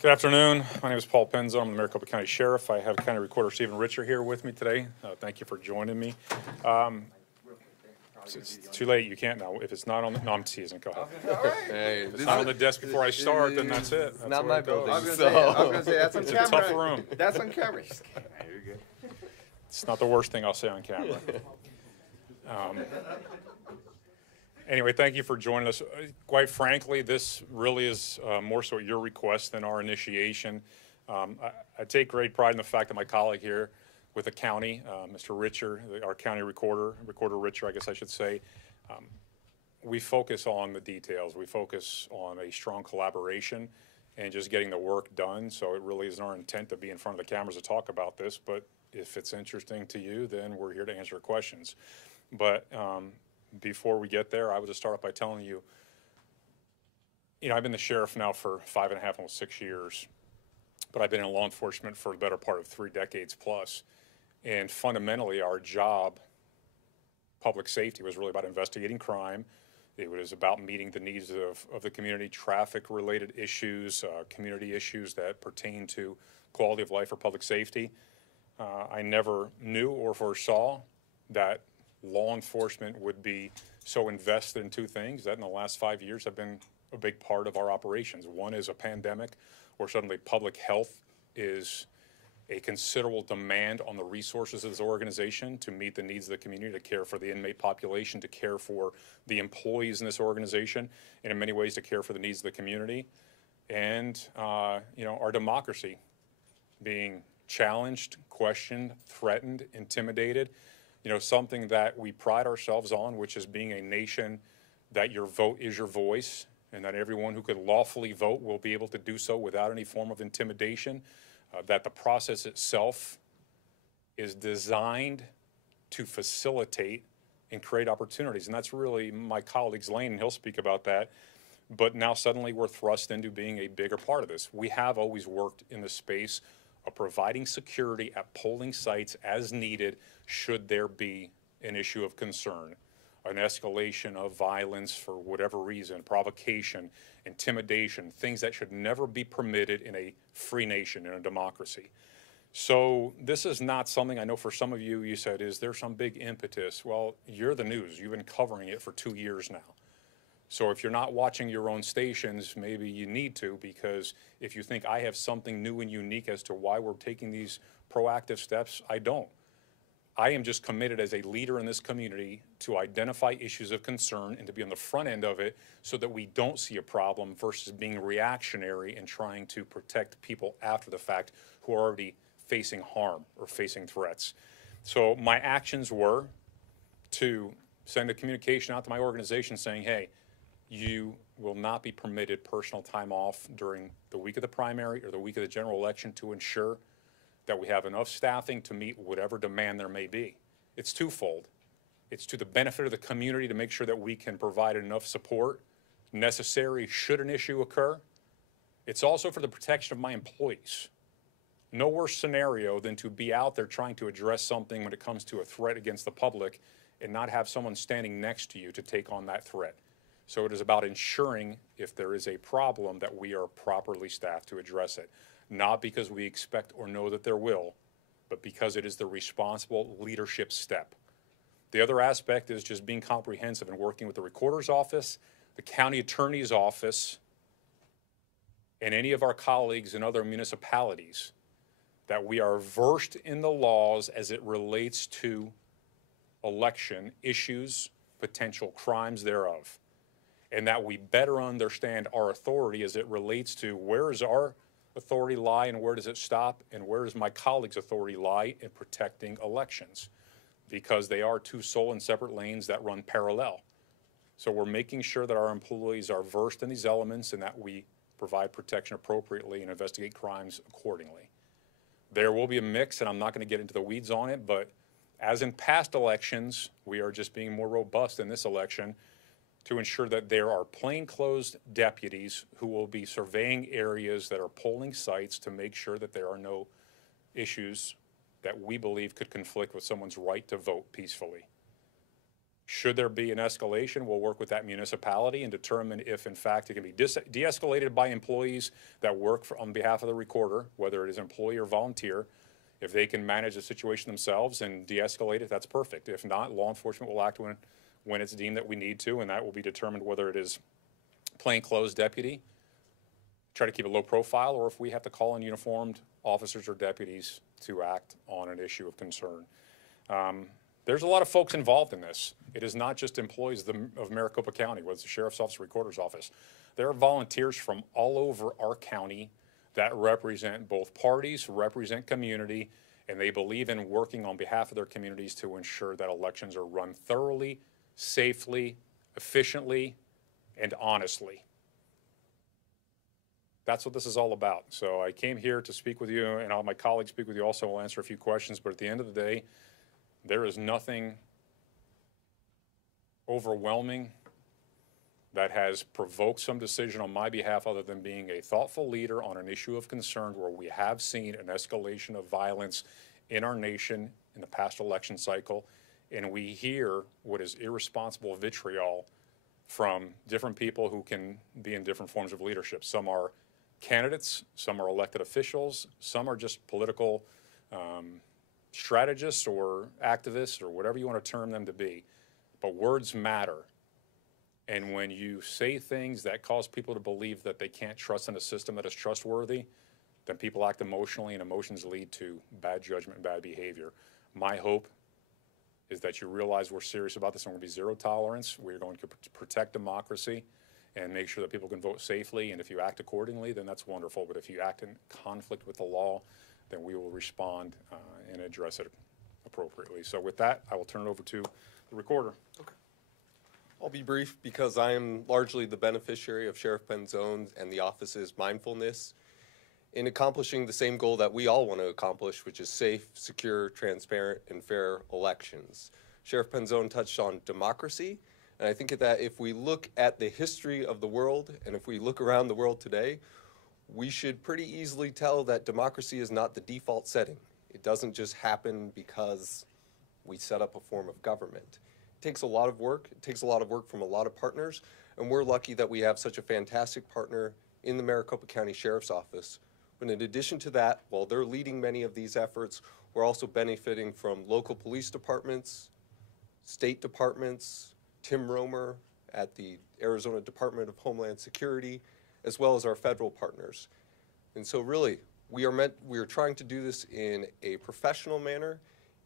Good afternoon. My name is Paul Penzo. I'm the Maricopa County Sheriff. I have County Recorder Stephen Richer here with me today. Thank you for joining me. It's too late. You can't now. If it's not on the, no, I'm teasing. Go ahead. Hey, If it's not on the desk before I start, then that's it. That's not where my it goes. building. I was gonna say that's on It's camera. a tough room. That's on camera. You're good. It's not the worst thing I'll say on camera. Anyway, thank you for joining us. Quite frankly, this really is more so at your request than our initiation. I take great pride in the fact that my colleague here with the county, Mr. Richer, our county recorder Richer, I guess I should say, we focus on the details. We focus on a strong collaboration and just getting the work done. So it really isn't our intent to be in front of the cameras to talk about this, but if it's interesting to you, then we're here to answer questions. But before we get there, I would just start off by telling you, I've been the sheriff now for 5.5, almost 6 years, but I've been in law enforcement for the better part of 3 decades plus. And fundamentally, our job, public safety, was really about investigating crime. It was about meeting the needs of the community, traffic-related issues, community issues that pertain to quality of life or public safety. I never knew or foresaw that law enforcement would be so invested in 2 things that in the last 5 years have been a big part of our operations. One is a pandemic where suddenly public health is a considerable demand on the resources of this organization to meet the needs of the community, to care for the inmate population, to care for the employees in this organization, and in many ways to care for the needs of the community. And, our democracy being challenged, questioned, threatened, intimidated. Something that we pride ourselves on, which is being a nation that your vote is your voice, and that everyone who could lawfully vote will be able to do so without any form of intimidation, that the process itself is designed to facilitate and create opportunities. And that's really my colleague's lane, and he'll speak about that. But now suddenly we're thrust into being a bigger part of this. We have always worked in the space of providing security at polling sites as needed should there be an issue of concern, an escalation of violence for whatever reason, provocation, intimidation, things that should never be permitted in a free nation, in a democracy. So this is not something, I know for some of you, you said, is there some big impetus? Well, you're the news. You've been covering it for 2 years now. So if you're not watching your own stations, maybe you need to, because if you think I have something new and unique as to why we're taking these proactive steps, I don't. I am just committed as a leader in this community to identify issues of concern and to be on the front end of it so that we don't see a problem versus being reactionary and trying to protect people after the fact who are already facing harm or facing threats. So my actions were to send a communication out to my organization saying, hey, you will not be permitted personal time off during the week of the primary or the week of the general election to ensure that we have enough staffing to meet whatever demand there may be. It's twofold. It's to the benefit of the community to make sure that we can provide enough support necessary should an issue occur. It's also for the protection of my employees. No worse scenario than to be out there trying to address something when it comes to a threat against the public and not have someone standing next to you to take on that threat. So it is about ensuring if there is a problem that we are properly staffed to address it. Not because we expect or know that there will, but because it is the responsible leadership step. The other aspect is just being comprehensive and working with the recorder's office, the county attorney's office, and any of our colleagues in other municipalities that we are versed in the laws as it relates to election issues, potential crimes thereof, and that we better understand our authority as it relates to where is our authority lie and where does it stop, and where does my colleague's authority lie in protecting elections, because they are 2 sole and separate lanes that run parallel. So we're making sure that our employees are versed in these elements and that we provide protection appropriately and investigate crimes accordingly. There will be a mix, and I'm not going to get into the weeds on it, but as in past elections, we are just being more robust in this election to ensure that there are plainclothes deputies who will be surveying areas that are polling sites to make sure that there are no issues that we believe could conflict with someone's right to vote peacefully. Should there be an escalation, we'll work with that municipality and determine if, in fact, it can be de-escalated by employees that work on behalf of the recorder, whether it is employee or volunteer. If they can manage the situation themselves and de-escalate it, that's perfect. If not, law enforcement will act when it's deemed that we need to, and that will be determined whether it is plainclothes deputy, try to keep a low profile, or if we have to call in uniformed officers or deputies to act on an issue of concern. There's a lot of folks involved in this. It is not just employees of Maricopa County, whether it's the sheriff's office, recorder's office. There are volunteers from all over our county that represent both parties, represent community, and they believe in working on behalf of their communities to ensure that elections are run thoroughly, safely, efficiently, and honestly. That's what this is all about. So I came here to speak with you, and all my colleagues speak with you also. We'll answer a few questions, but at the end of the day, there is nothing overwhelming that has provoked some decision on my behalf other than being a thoughtful leader on an issue of concern where we have seen an escalation of violence in our nation in the past election cycle, and we hear what is irresponsible vitriol from different people who can be in different forms of leadership. Some are candidates, some are elected officials, some are just political strategists or activists or whatever you want to term them to be. But words matter. And when you say things that cause people to believe that they can't trust in a system that is trustworthy, then people act emotionally, and emotions lead to bad judgment and bad behavior. My hope is that you realize we're serious about this and we're going to be zero tolerance. We're going to protect democracy and make sure that people can vote safely. And if you act accordingly, then that's wonderful. But if you act in conflict with the law, then we will respond and address it appropriately. So with that, I will turn it over to the recorder. Okay. I'll be brief because I am largely the beneficiary of Sheriff Penzone and the office's mindfulness in accomplishing the same goal that we all want to accomplish, which is safe, secure, transparent, and fair elections. Sheriff Penzone touched on democracy, and I think that if we look at the history of the world, and if we look around the world today, we should pretty easily tell that democracy is not the default setting. It doesn't just happen because we set up a form of government. It takes a lot of work. It takes a lot of work from a lot of partners, and we're lucky that we have such a fantastic partner in the Maricopa County Sheriff's Office. But in addition to that, while they're leading many of these efforts, we're also benefiting from local police departments, state departments, Tim Romer at the Arizona Department of Homeland Security, as well as our federal partners. And so really, we are trying to do this in a professional manner,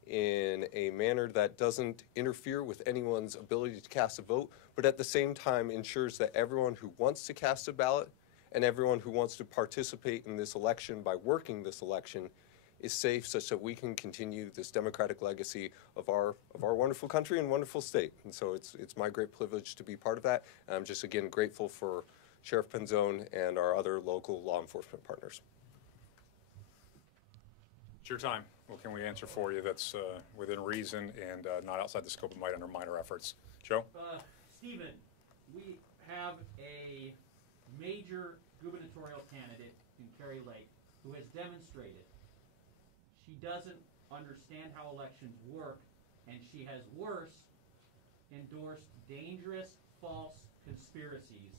in a manner that doesn't interfere with anyone's ability to cast a vote, but at the same time ensures that everyone who wants to cast a ballot and everyone who wants to participate in this election by working this election is safe, such that we can continue this democratic legacy of our wonderful country and wonderful state. And so it's my great privilege to be part of that. And I'm just again grateful for Sheriff Penzone and our other local law enforcement partners. It's your time. What can we answer for you that's within reason and not outside the scope of might undermine our efforts? Joe? Stephen, we have a major gubernatorial candidate in Kari Lake who has demonstrated she doesn't understand how elections work, and she has worse endorsed dangerous, false conspiracies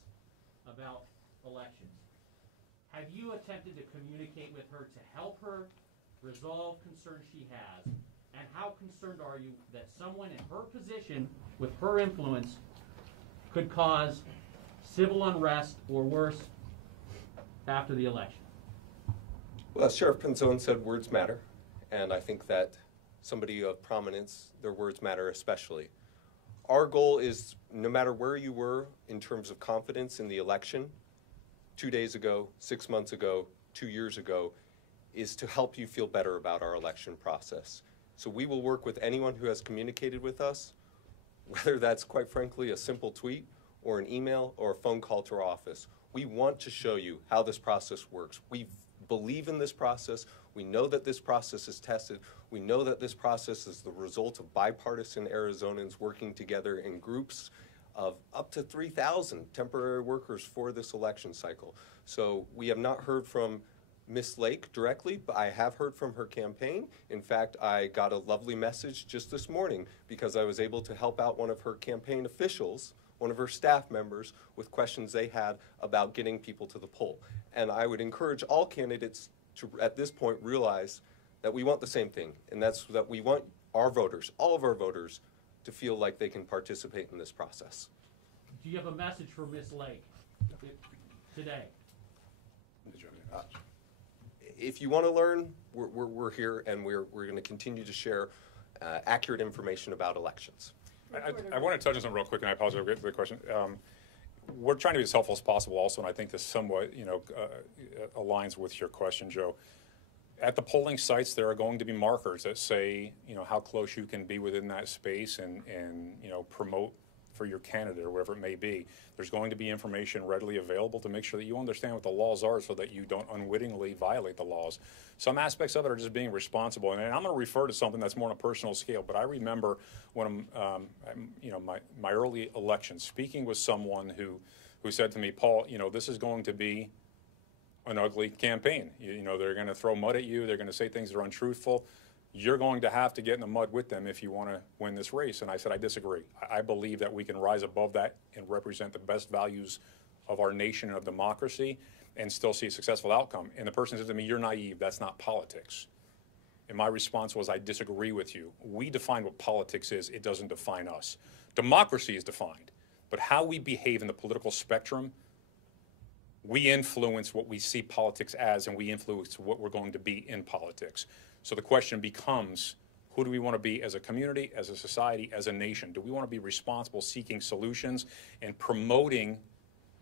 about elections. Have you attempted to communicate with her to help her resolve concerns she has? And how concerned are you that someone in her position with her influence could cause civil unrest or worse after the election? Well, as Sheriff Penzone said, words matter. And I think that somebody of prominence, their words matter especially. Our goal is, no matter where you were in terms of confidence in the election, 2 days ago, 6 months ago, 2 years ago, is to help you feel better about our election process. So we will work with anyone who has communicated with us, whether that's quite frankly a simple tweet or an email or a phone call to our office. We want to show you how this process works. We believe in this process. We know that this process is tested. We know that this process is the result of bipartisan Arizonans working together in groups of up to 3,000 temporary workers for this election cycle. So we have not heard from Miss Lake directly, but I have heard from her campaign. In fact, I got a lovely message just this morning because I was able to help out one of her campaign officials, one of her staff members, with questions they had about getting people to the poll. And I would encourage all candidates to, at this point, realize that we want the same thing, and that's that we want our voters, all of our voters, to feel like they can participate in this process. Do you have a message for Miss Lake today? If you want to learn, we're here, and we're going to continue to share accurate information about elections. I want to touch on something real quick, and I apologize for the question. We're trying to be as helpful as possible also, and I think this somewhat, aligns with your question, Joe. At the polling sites, there are going to be markers that say, how close you can be within that space and promote for your candidate or whatever it may be. There's going to be information readily available to make sure that you understand what the laws are so that you don't unwittingly violate the laws. Some aspects of it are just being responsible. And I'm going to refer to something that's more on a personal scale, but I remember when my early election, speaking with someone who said to me, Paul, this is going to be an ugly campaign. They're going to throw mud at you. They're going to say things that are untruthful. You're going to have to get in the mud with them if you want to win this race. And I said, I disagree. I believe that we can rise above that and represent the best values of our nation and of democracy and still see a successful outcome. And the person said to me, you're naive. That's not politics. And my response was, I disagree with you. We define what politics is. It doesn't define us. Democracy is defined. But how we behave in the political spectrum, we influence what we see politics as, and we influence what we're going to be in politics. So the question becomes, who do we want to be as a community, as a society, as a nation? Do we want to be responsible, seeking solutions and promoting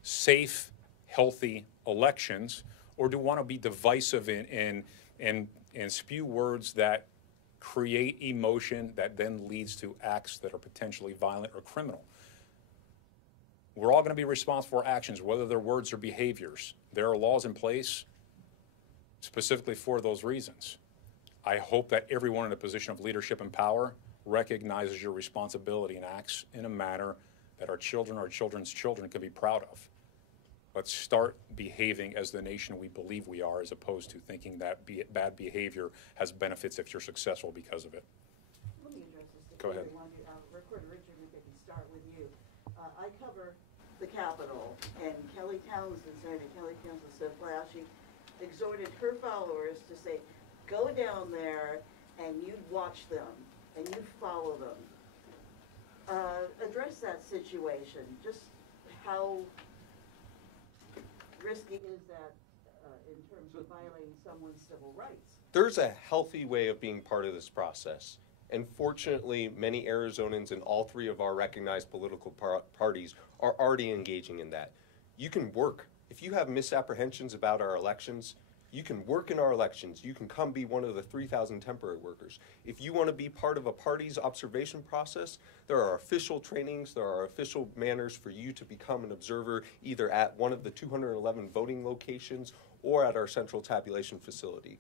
safe, healthy elections, or do we want to be divisive and spew words that create emotion that then leads to acts that are potentially violent or criminal? We're all going to be responsible for actions, whether they're words or behaviors. There are laws in place specifically for those reasons. I hope that everyone in a position of leadership and power recognizes your responsibility and acts in a manner that our children, our children's children can be proud of. Let's start behaving as the nation we believe we are, as opposed to thinking that bad behavior has benefits if you're successful because of it. Let me address this. Go ahead. Recorder Richard, we can start with you. I cover the Capitol, and Kelly Townsend, Senator Kelly Townsend, so flashy, exhorted her followers to say, go down there and you watch them and you follow them. Address that situation. Just how risky is that in terms of violating someone's civil rights? There's a healthy way of being part of this process. And fortunately, many Arizonans in all three of our recognized political parties are already engaging in that. You can work. If you have misapprehensions about our elections, you can work in our elections. You can come be one of the 3,000 temporary workers. If you want to be part of a party's observation process, there are official trainings, there are official manners for you to become an observer either at one of the 211 voting locations or at our central tabulation facility.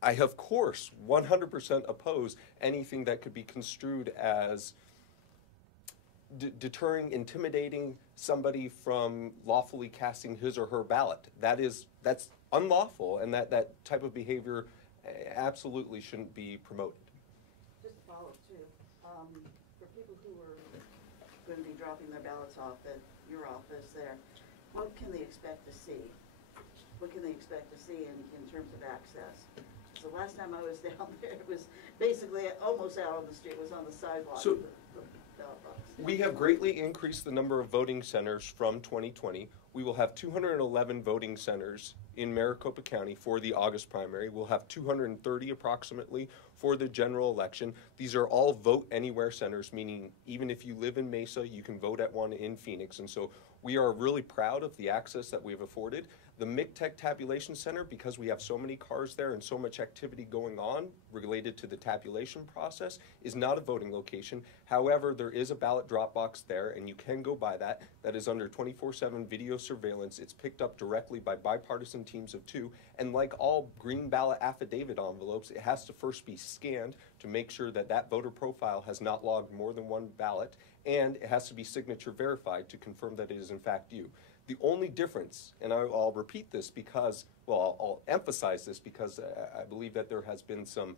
I, of course, 100% oppose anything that could be construed as deterring, intimidating somebody from lawfully casting his or her ballot. That's unlawful, and that type of behavior absolutely shouldn't be promoted. Just a follow-up, too. For people who are going to be dropping their ballots off at your office there, what can they expect to see? What can they expect to see in terms of access? So last time I was down there, it was basically almost out on the street. It was on the sidewalk. So, the ballot box. We have greatly increased the number of voting centers from 2020. We will have 211 voting centers in Maricopa County for the August primary. We'll have 230 approximately for the general election. These are all vote anywhere centers, meaning even if you live in Mesa, you can vote at one in Phoenix. And so we are really proud of the access that we've afforded. The MICTEC Tabulation Center, because we have so many cars there and so much activity going on related to the tabulation process, is not a voting location. However, there is a ballot drop box there, and you can go by that. That is under 24/7 video surveillance. It's picked up directly by bipartisan teams of 2. And like all green ballot affidavit envelopes, it has to first be scanned to make sure that that voter profile has not logged more than one ballot. and it has to be signature verified to confirm that it is in fact you. The only difference, and I'll repeat this because, well, I'll emphasize this because I believe that there has been some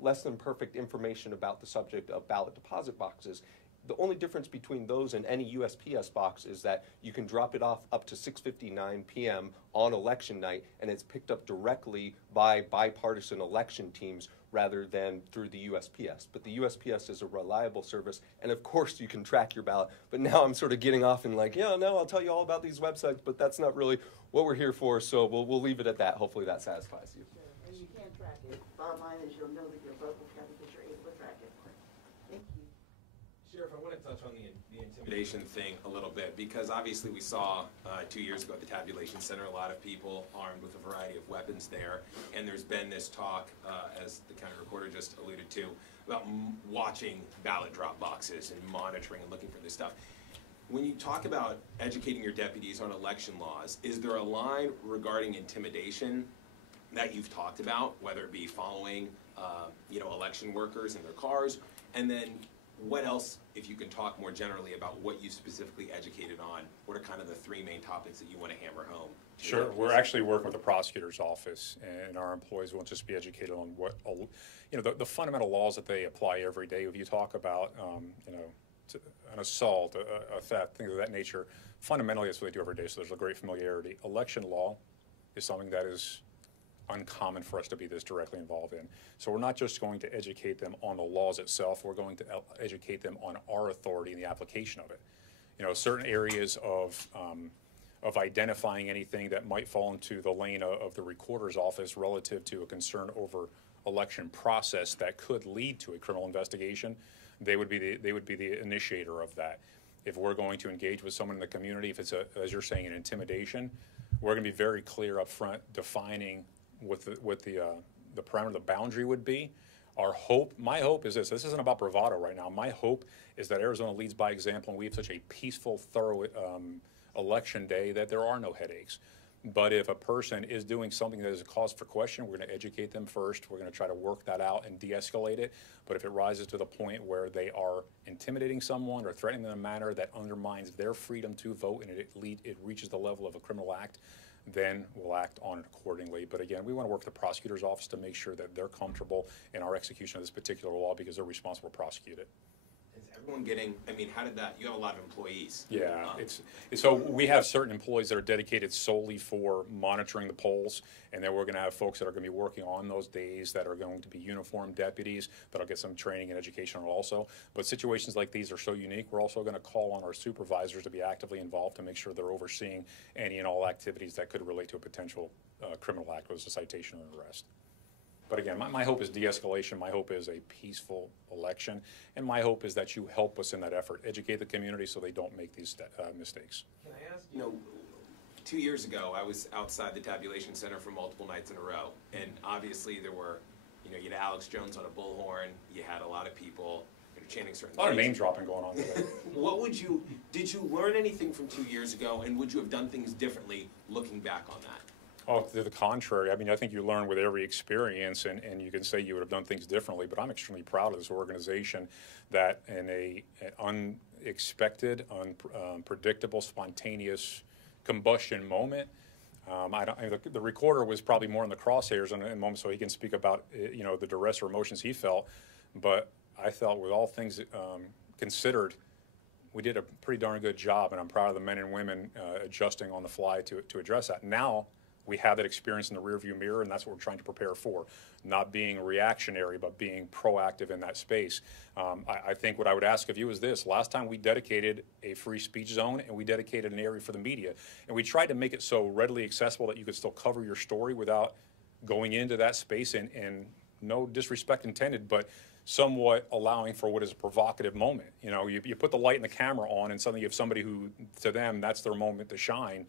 less than perfect information about the subject of ballot deposit boxes. The only difference between those and any USPS box is that you can drop it off up to 6:59 p.m. on election night, and it's picked up directly by bipartisan election teams rather than through the USPS. But the USPS is a reliable service, and of course you can track your ballot. But now I'm sort of getting off and like, yeah, no, I'll tell you all about these websites, but that's not really what we're here for, so we'll leave it at that. Hopefully that satisfies you. Sure, and you can track it. Bottom line is you'll know that your vote will count because you're able to track it. Thank you. Sheriff, I want to touch on the intimidation thing a little bit, because obviously we saw 2 years ago at the tabulation center a lot of people armed with a variety of weapons there, and there's been this talk, as the county recorder just alluded to, about watching ballot drop boxes and monitoring and looking for this stuff. When you talk about educating your deputies on election laws, is there a line regarding intimidation that you've talked about, whether it be following election workers in their cars, and then what else, if you can talk more generally about what you specifically educated on, what are kind of the three main topics that you want to hammer home? Sure. We're actually working with the prosecutor's office, and our employees will just be educated on what, the fundamental laws that they apply every day. If you talk about, an assault, a theft, things of that nature, fundamentally that's what they do every day, so there's a great familiarity. Election law is something that is uncommon for us to be this directly involved in. So we're not just going to educate them on the laws itself, we're going to educate them on our authority in the application of it. Certain areas of identifying anything that might fall into the lane of the recorder's office relative to a concern over election process that could lead to a criminal investigation, they would be the initiator of that. If we're going to engage with someone in the community, if it's as you're saying, an intimidation, we're going to be very clear up front defining what the parameter, the boundary would be. My hope is this isn't about bravado right now. My hope is that Arizona leads by example, and we have such a peaceful, thorough election day that there are no headaches. But if a person is doing something that is a cause for question, we're going to educate them first. We're going to try to work that out and de-escalate it. But if it rises to the point where they are intimidating someone or threatening them in a manner that undermines their freedom to vote and it reaches the level of a criminal act, then we'll act on it accordingly. But again, we want to work with the prosecutor's office to make sure that they're comfortable in our execution of this particular law because they're responsible to prosecute it. Is everyone getting, how did that, you have a lot of employees. Yeah, so we have certain employees that are dedicated solely for monitoring the polls, and then we're going to have folks that are going to be working on those days that are going to be uniformed deputies that'll get some training and education also. But situations like these are so unique, we're also going to call on our supervisors to be actively involved to make sure they're overseeing any and all activities that could relate to a potential criminal act, whether it's a citation or an arrest. But again, my hope is de-escalation. My hope is a peaceful election. And my hope is that you help us in that effort, educate the community so they don't make these mistakes. Can I ask, 2 years ago, I was outside the tabulation center for multiple nights in a row. And obviously there were, you had Alex Jones on a bullhorn. You had a lot of people chanting certain things. A lot of name dropping going on today. Did you learn anything from 2 years ago? And would you have done things differently looking back on that? Oh, to the contrary. I think you learn with every experience, and you can say you would have done things differently, but I'm extremely proud of this organization that in an unexpected, unpredictable, spontaneous combustion moment, the recorder was probably more in the crosshairs in a moment, so he can speak about the duress or emotions he felt, but I felt with all things considered, we did a pretty darn good job, and I'm proud of the men and women adjusting on the fly to address that. Now, we have that experience in the rearview mirror, and that's what we're trying to prepare for. Not being reactionary, but being proactive in that space. I think what I would ask of you is this. Last time we dedicated a free speech zone, and we dedicated an area for the media. And we tried to make it so readily accessible that you could still cover your story without going into that space, and no disrespect intended, but somewhat allowing for what is a provocative moment. You put the light and the camera on, and suddenly you have somebody who, to them, that's their moment to shine.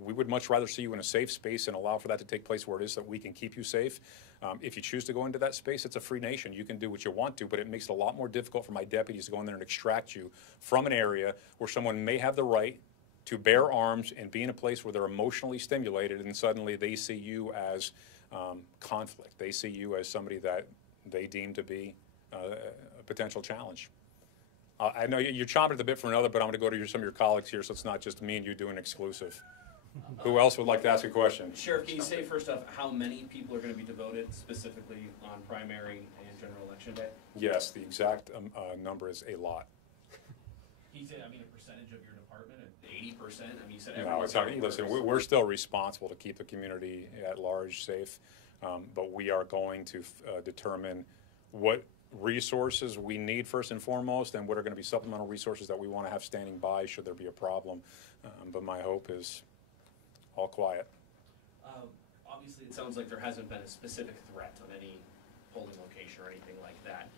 We would much rather see you in a safe space and allow for that to take place where it is that we can keep you safe. If you choose to go into that space, it's a free nation. You can do what you want to, but it makes it a lot more difficult for my deputies to go in there and extract you from an area where someone may have the right to bear arms and be in a place where they're emotionally stimulated, and suddenly they see you as conflict. They see you as somebody that they deem to be a potential challenge. I know you're chomping at the bit for another, but I'm going to go to some of your colleagues here, so it's not just me and you doing exclusive. Who else would like to ask a question? Sheriff, can you say first off how many people are going to be devoted specifically on primary and general election day? Yes, the exact number is a lot. He said, I mean, a percentage of your department, 80%? I mean, you said No, everyone's it's not, listen, we're still responsible to keep the community at large safe, but we are going to determine what resources we need first and foremost, and what are going to be supplemental resources that we want to have standing by should there be a problem. But my hope is all quiet. Obviously, it sounds like there hasn't been a specific threat on any polling location or anything like that.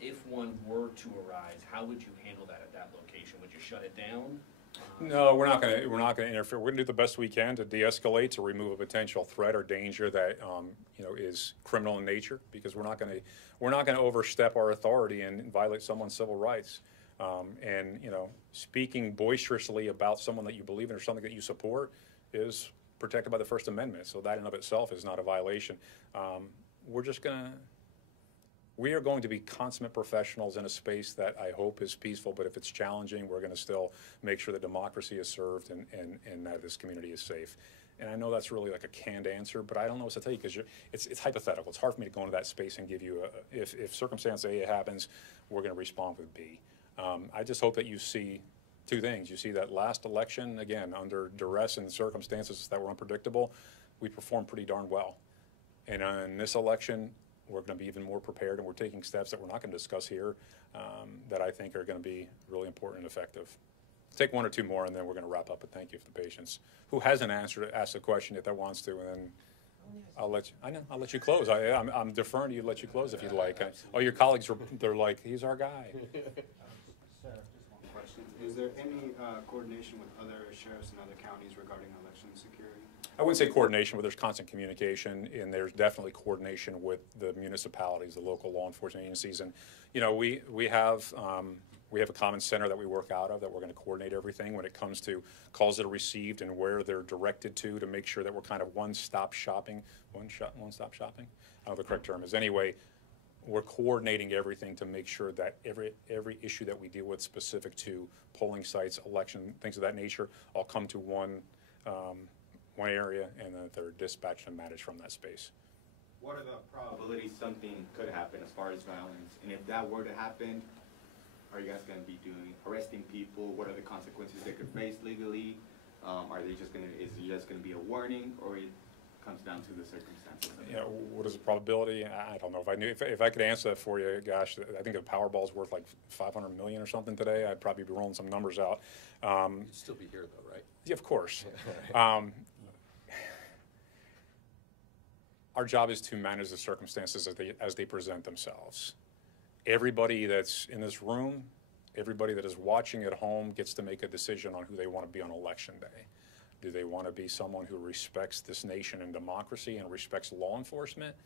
If one were to arise, how would you handle that at that location? Would you shut it down? No, we're not going to interfere. We're going to do the best we can to de-escalate, to remove a potential threat or danger that is criminal in nature, because we're not going to overstep our authority and violate someone's civil rights. And speaking boisterously about someone that you believe in or something that you support is protected by the First Amendment. So that in of itself is not a violation. We are going to be consummate professionals in a space that I hope is peaceful, but if it's challenging, we're going to still make sure that democracy is served and that this community is safe. And I know that's really like a canned answer, but I don't know what to tell you, because it's hypothetical. It's hard for me to go into that space and give you if circumstance A happens, we're going to respond with B. I just hope that you see two things. You see that last election, again, under duress and circumstances that were unpredictable, we performed pretty darn well. And in this election, we're going to be even more prepared, and we're taking steps that we're not going to discuss here that I think are going to be really important and effective. Take one or two more, and then we're going to wrap up. But thank you for the patience. Who hasn't asked a question yet that wants to? And then I'll let you close. I'm deferring to you. Let you close if you'd like. Your colleagues they're like, he's our guy. Sarah, just one question. Is there any coordination with other sheriffs in other counties regarding election security? I wouldn't say coordination, but there's constant communication, and there's definitely coordination with the municipalities, the local law enforcement agencies, and we have a common center that we work out of that we're going to coordinate everything when it comes to calls that are received and where they're directed to make sure that we're kind of one-stop shopping. One-stop shopping? I don't know the correct term is. Anyway, we're coordinating everything to make sure that every issue that we deal with specific to polling sites, election, things of that nature, all come to one area, and that they're dispatched and managed from that space. What are the probabilities something could happen as far as violence? And if that were to happen, are you guys going to be arresting people? What are the consequences they could face legally? Is it just going to be a warning, or it comes down to the circumstances? What is the probability? I don't know. If I could answer that for you, gosh, I think the Powerball's worth like $500 million or something today. I'd probably be rolling some numbers out. You'd still be here though, right? Yeah, of course. Our job is to manage the circumstances as they present themselves. Everybody that's in this room, everybody that is watching at home gets to make a decision on who they want to be on election day. Do they want to be someone who respects this nation and democracy and respects law enforcement,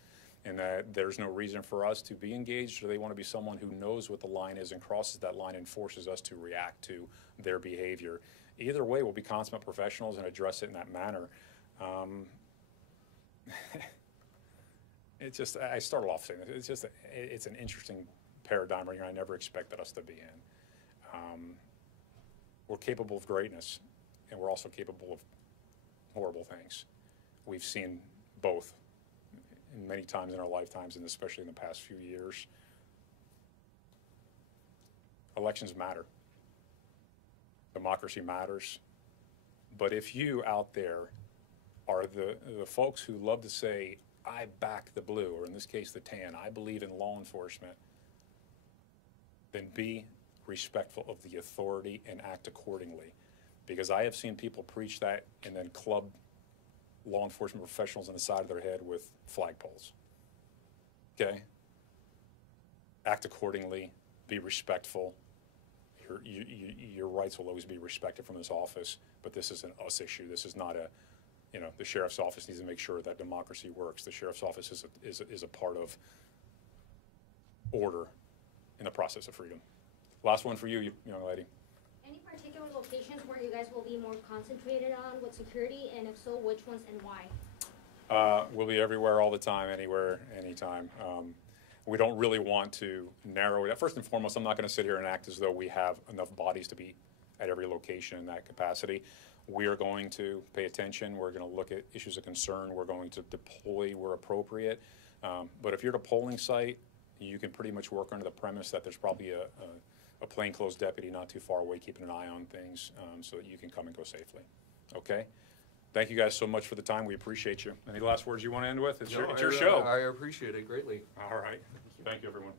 and that there's no reason for us to be engaged? Or do they want to be someone who knows what the line is and crosses that line and forces us to react to their behavior? Either way, we'll be consummate professionals and address it in that manner. I started off saying this, it's an interesting paradigm right here I never expected us to be in. We're capable of greatness, and we're also capable of horrible things. We've seen both many times in our lifetimes, and especially in the past few years. Elections matter. Democracy matters. But if you out there are the folks who love to say, I back the blue, or in this case the tan, I believe in law enforcement, then be respectful of the authority and act accordingly. Because I have seen people preach that and then club law enforcement professionals on the side of their head with flagpoles. Okay? Act accordingly, be respectful. Your rights will always be respected from this office, but this is an us issue. This is not the sheriff's office needs to make sure that democracy works. The sheriff's office is a part of order in the process of freedom. Last one for you, young lady. Any particular locations where you guys will be more concentrated on with security, and if so, which ones and why? We'll be everywhere all the time, anywhere, anytime. we don't really want to narrow it. First and foremost, I'm not going to sit here and act as though we have enough bodies to be at every location in that capacity. We are going to pay attention. We're going to look at issues of concern. We're going to deploy where appropriate. But if you're at a polling site, you can pretty much work under the premise that there's probably a plainclothes deputy not too far away keeping an eye on things, so that you can come and go safely. Okay? Thank you guys so much for the time. We appreciate you. Any last words you want to end with? It's your show. I appreciate it greatly. All right. Thank you, everyone.